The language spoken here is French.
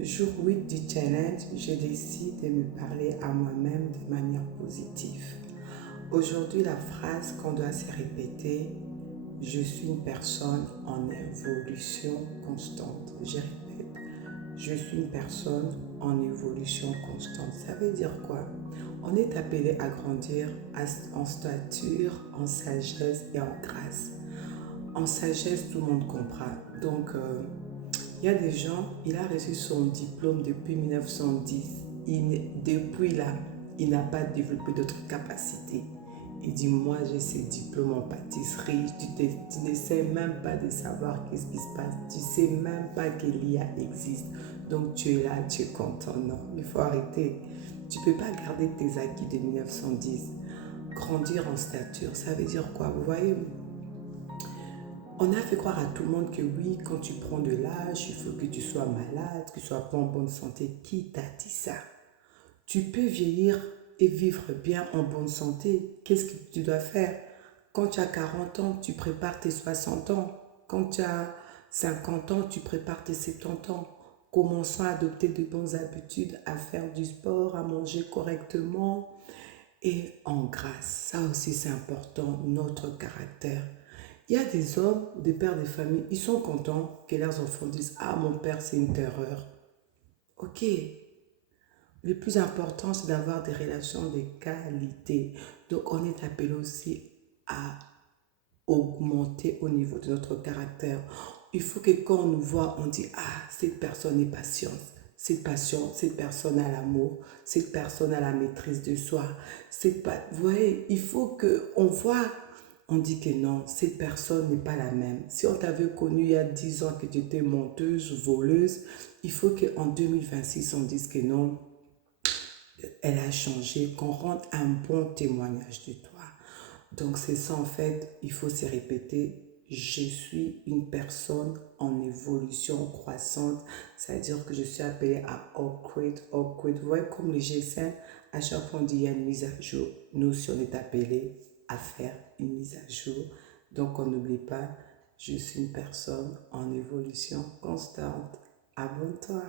Jour 8 du challenge, je décide de me parler à moi-même de manière positive. Aujourd'hui, la phrase qu'on doit se répéter, je suis une personne en évolution constante. Je répète, je suis une personne en évolution constante. Ça veut dire quoi? On est appelé à grandir en stature, en sagesse et en grâce. En sagesse, tout le monde comprend. Donc, il y a des gens, il a reçu son diplôme depuis 1910. Depuis là, il n'a pas développé d'autres capacités. Il dit, moi j'ai ce diplôme en pâtisserie, tu ne sais même pas de savoir qu'est-ce qui se passe, tu ne sais même pas que l'IA existe. Donc tu es là, tu es content. Non, il faut arrêter. Tu ne peux pas garder tes acquis de 1910. Grandir en stature, ça veut dire quoi? Vous voyez, on a fait croire à tout le monde que oui, quand tu prends de l'âge, il faut que tu sois malade, que tu sois pas en bonne santé. Qui t'a dit ça? Tu peux vieillir et vivre bien en bonne santé. Qu'est-ce que tu dois faire? Quand tu as 40 ans, tu prépares tes 60 ans. Quand tu as 50 ans, tu prépares tes 70 ans. Commençons à adopter de bonnes habitudes, à faire du sport, à manger correctement et en grâce. Ça aussi, c'est important, notre caractère. Il y a des hommes, des pères de famille, ils sont contents que leurs enfants disent, ah, mon père, c'est une terreur. Ok, le plus important, c'est d'avoir des relations de qualité. Donc, on est appelé aussi à augmenter au niveau de notre caractère. Il faut que quand on nous voit, on dit, ah, cette personne est patiente. Cette personne a l'amour, cette personne a la maîtrise de soi. Vous voyez, il faut qu'on voit, on dit que non, cette personne n'est pas la même. Si on t'avait connu il y a 10 ans que tu étais menteuse, voleuse, il faut qu'en 2026, on dise que non, elle a changé, qu'on rende un bon témoignage de toi. Donc c'est ça en fait, il faut se répéter, je suis une personne en évolution croissante, c'est-à-dire que je suis appelée à upgrade, upgrade. Vous voyez comme les GSM, à chaque fois on dit il y a une mise à jour. Nous aussi on est appelé à faire une mise à jour. Donc on n'oublie pas, je suis une personne en évolution constante. Abonne-toi.